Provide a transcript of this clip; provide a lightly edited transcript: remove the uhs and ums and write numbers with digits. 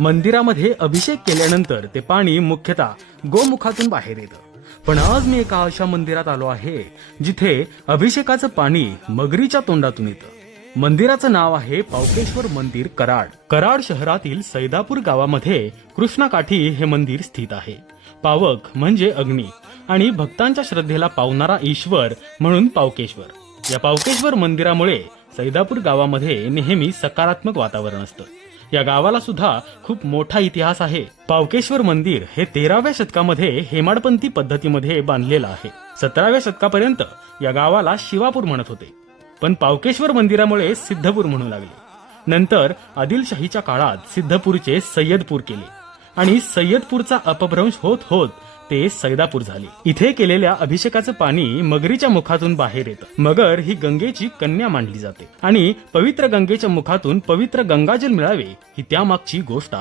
मंदिरामध्ये अभिषेक केल्यानंतर ते पाणी मुख्यतः गोमुखातून बाहेर येतं। पण आज मी एका अशा मंदिरात आलो आहे जिथे अभिषेकाचं पाणी मगरीच्या तोंडातून येतं। मंदिराचं नाव आहे पावकेश्वर मंदिर कराड। कराड शहरातील सैदापूर गावामध्ये कृष्णाकाठी हे मंदिर स्थित आहे। पावक म्हणजे अग्नी आणि भक्तांच्या श्रद्धेला पावणारा ईश्वर म्हणून पावकेश्वर। या पावकेश्वर मंदिरामुळे सैदापूर गावामध्ये नेहमी सकारात्मक वातावरण असतं। या गावाला सुद्धा खूप मोठा इतिहास आहे। पावकेश्वर मंदिर हे 13व्या शतकामध्ये हेमाडपंथी पद्धतीमध्ये बांधलेलं आहे। 17व्या शतकापर्यंत या गावाला शिवापूर म्हणत होते, पण पावकेश्वर मंदिरामुळे सिद्धपूर म्हणू लागले। नंतर आदिलशाहीच्या काळात सिद्धपूरचे सय्यदपूर केले आणि सय्यदपूरचा अपभ्रंश होत होत ते सैदापूर झाले। इथे केलेल्या अभिषेकाचं पाणी मगरीच्या मुखातून बाहेर येतं। मगर ही गंगेची कन्या मानली जाते आणि पवित्र गंगेच्या मुखातून पवित्र गंगाजल मिळावे ही त्यामागची गोष्ट आहे।